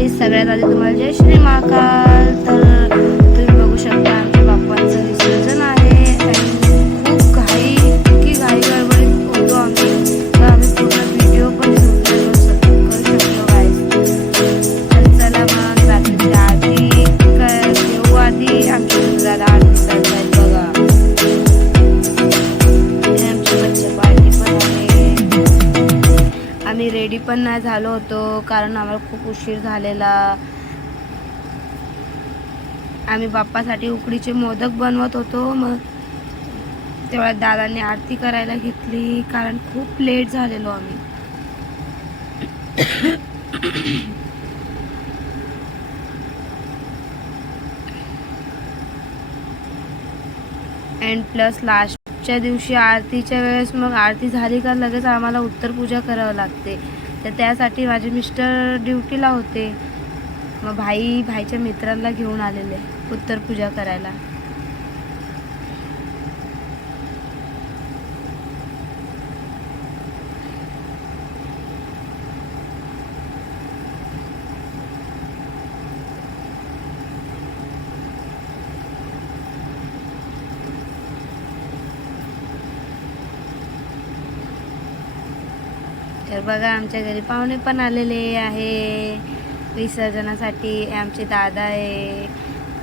गाईस, सगळ्यात आधी तुम्हाला जय श्री महाकाल. तर तुम्ही बघू शकता आमच्या बाप्पांचं विसर्जन आहे आणि खूप घाई इतकी घाई गडबडीत होतो आम्ही, तर आम्ही पूर्ण व्हिडिओ पण शूट करू शकलो गाईस. तर चला मग रात्रीची आरती घेऊ. आधी आमच्या दादा आरती करतायत बघा. आमची बच्चे पार्टी पण आहे. आम्ही रेडी पण नाही झालो होतो कारण आम्हाला खूप उशीर झालेला. आम्ही बाप्पासाठी उकडीचे मोदक बनवत होतो. मग तेव्हा दादांनी आरती करायला घेतली कारण खूप लेट झालेलो आम्ही. अँड प्लस लास्टच्या दिवशी आरतीच्या वेळेस मग आरती झाली का लगेच आम्हाला उत्तर पूजा करावं लागते. तर त्यासाठी माझे मिस्टर ड्युटीला होते. मग भाईच्या मित्रांना घेऊन आलेले उत्तर पूजा करायला. तर बघा आमच्या घरी पाहुणे पण आलेले आहे विसर्जनासाठी. आमचे दादा आहे,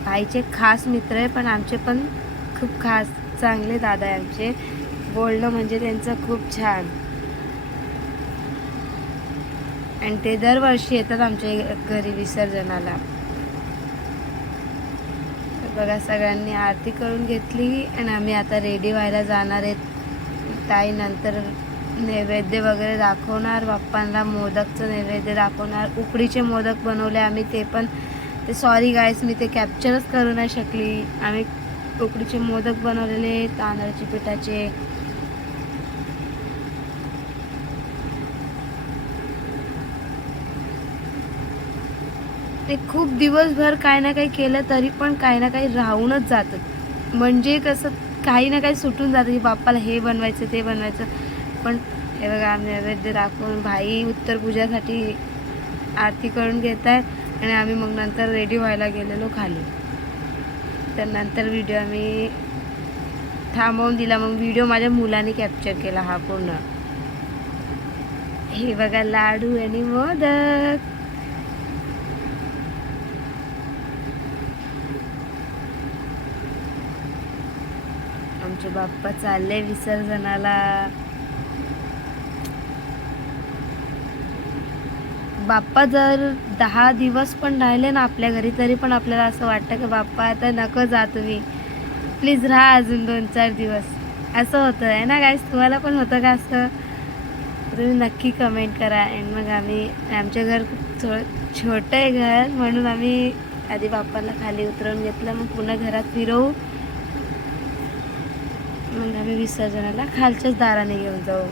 भाईचे खास मित्र आहे, पण आमचे पण खूप खास चांगले दादा आहे आमचे. बोलणं म्हणजे त्यांचं खूप छान. आणि ते दरवर्षी येतात आमच्या घरी विसर्जनाला. तर बघा सगळ्यांनी आरती करून घेतली आणि आम्ही आता रेडी व्हायला जाणार आहेत. ताई नंतर नैवेद्य वगैरे दाखवणार बाप्पांना, मोदकचं नैवेद्य दाखवणार. उकडीचे मोदक बनवले आम्ही, ते पण सॉरी गाईस मी ते कॅप्चरच करू नाही शकली. आम्ही उकडीचे मोदक बनवलेले तांदळाच्या पिठाचे. ते खूप दिवसभर काही ना काही केलं तरी पण काही ना काही राहूनच जातं. म्हणजे कसं काही ना काही सुटून जातं की बाप्पाला हे बनवायचं ते बनवायचं. पण हे बघा आम्ही नैवेद्य दाखवून भाई उत्तर पूजासाठी आरती करून घेत आहे आणि आम्ही मग नंतर रेडी व्हायला गेलेलो खाली. तर नंतर व्हिडिओ आम्ही थांबवून दिला. मग व्हिडिओ माझ्या मुलाने कॅप्चर केला हा पूर्ण. हे बघा लाडू आणि मोदक. आमचे बाप्पा चालले विसर्जनाला. बाप्पा जर 10 दिवस पण राहिले ना आपल्या घरी तरी पण आपल्याला असं वाटतं की बाप्पा आता नको जा, तुम्ही प्लीज राहा अजून 2-4 दिवस. असं होतं आहे ना गाईस, तुम्हाला पण होतं का असं? तुम्ही नक्की कमेंट करा. आणि मग आम्ही आमच्या घर थोडं छोटं आहे घर, म्हणून आम्ही आधी बाप्पाला खाली उतरवून घेतलं. मग पुन्हा घरात फिरवू, मग आम्ही विसर्जनाला खालच्याच दाराने घेऊन जाऊ.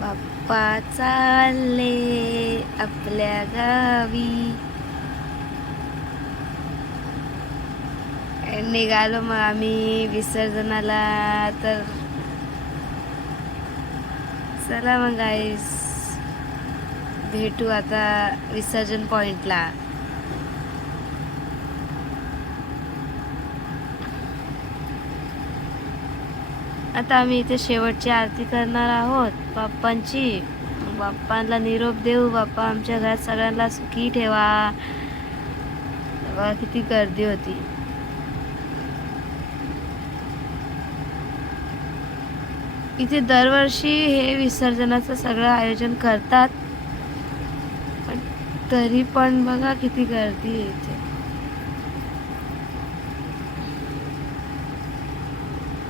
बाप्पा चालले आपल्या गावी. निघालो मग आम्ही विसर्जनाला. तर चला मग गाईस भेटू आता विसर्जन पॉइंटला. आता आम्ही इथे शेवटची आरती करणार आहोत बाप्पांची. बाप्पांना निरोप देऊ. बाप्पा आमच्या घरात सगळ्यांना सुखी ठेवा. बघा किती गर्दी होती. इथे दरवर्षी हे विसर्जनाचं सगळं आयोजन करतात, पण तरी पण बघा किती गर्दी आहे इथे.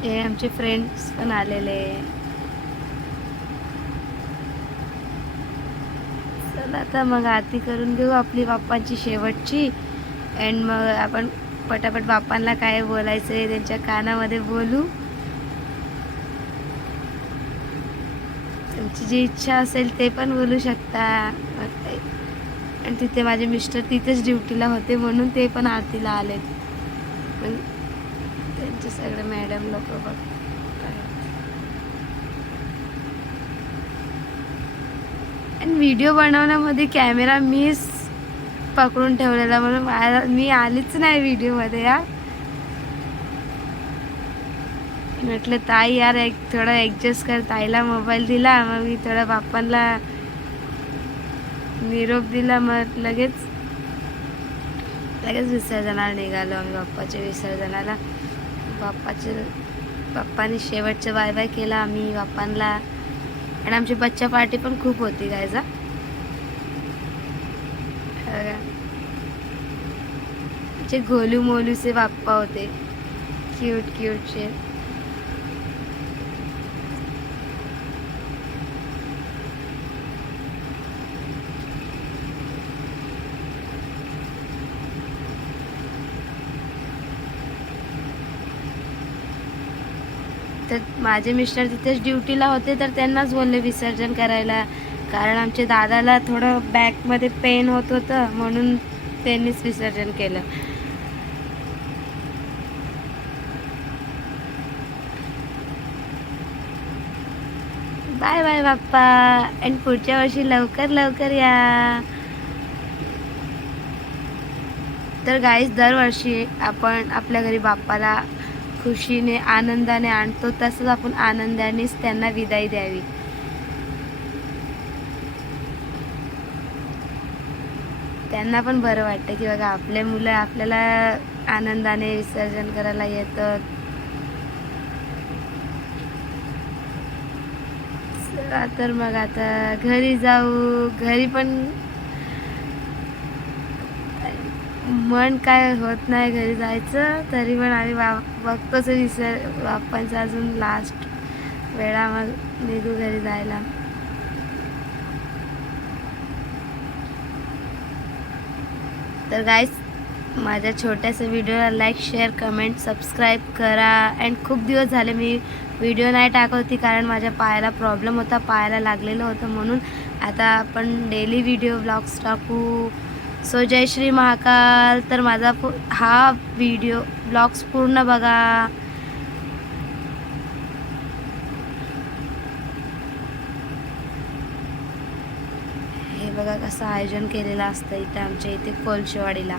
हे आमचे फ्रेंड्स पण आलेले. चला आता मग आरती करून घेऊ आपली बाप्पांची शेवटची. अँड मग आपण पटापट बाप्पांना काय बोलायचं आहे त्यांच्या कानामध्ये बोलू. तुमची जी इच्छा असेल ते पण बोलू शकता. आणि तिथे माझे मिस्टर तिथेच ड्युटीला होते म्हणून ते पण आरतीला आलेत. पण त्यांचे सगळे मॅडम लोक बघतात. आणि व्हिडिओ बनवण्यामध्ये कॅमेरा मीच पकडून ठेवलेला म्हणून मी आलीच नाही व्हिडिओमध्ये यार. म्हटलं ताई यार थोडं ॲडजस्ट कर. ताईला मोबाईल दिला, मग मी थोडा बाप्पांना निरोप दिला, मग लगेच विसर्जनाला निघालो आम्ही. बाप्पाच्या विसर्जनाला बाप्पाने शेवटचं बाय बाय केला आम्ही बाप्पांना. आणि आमची बच्चा पार्टी पण खूप होती गायजा. जे गोलू मोलूचे बाप्पा होते, क्यूट क्यूटचे. तर माझे मिस्टर तिथेच ड्युटीला होते, तर त्यांनाच बोलले विसर्जन करायला. कारण आमच्या दादाला थोडं बॅकमध्ये पेन होत होतं म्हणून त्यांनीच विसर्जन केलं. बाय बाय बाप्पा. आणि पुढच्या वर्षी लवकर लवकर या. तर गाईस दरवर्षी आपण आपल्या घरी बाप्पाला खुशीने आनंदाने आणतो, तसंच आपण आनंदानेच त्यांना विदाई द्यावी. त्यांना पण बरं वाटतं की बघा आपले मुलं आपल्याला आनंदाने विसर्जन करायला येतात. चला तर मग आता घरी जाऊ. घरी पण मन काय होत नाही घरी जायचं, तरी पण आम्ही बघतोच बाप्पांचा अजून लास्ट वेळा, मग निघू घरी जायला. तर गाईस माझ्या छोट्याशा व्हिडिओला लाईक शेअर कमेंट सबस्क्राईब करा. अँड खूप दिवस झाले मी व्हिडिओ नाही टाकत होती कारण माझ्या पायाला प्रॉब्लेम होता, पायाला लागलेलं होतं. म्हणून आता आपण डेली व्हिडिओ ब्लॉग्स टाकू. सो जय श्री महाकाल. तर माझा हा व्हिडिओ ब्लॉग्स पूर्ण बघा. हे बघा कसं आयोजन केलेलं असतं इथं आमच्या इथे कोलशेवाडीला.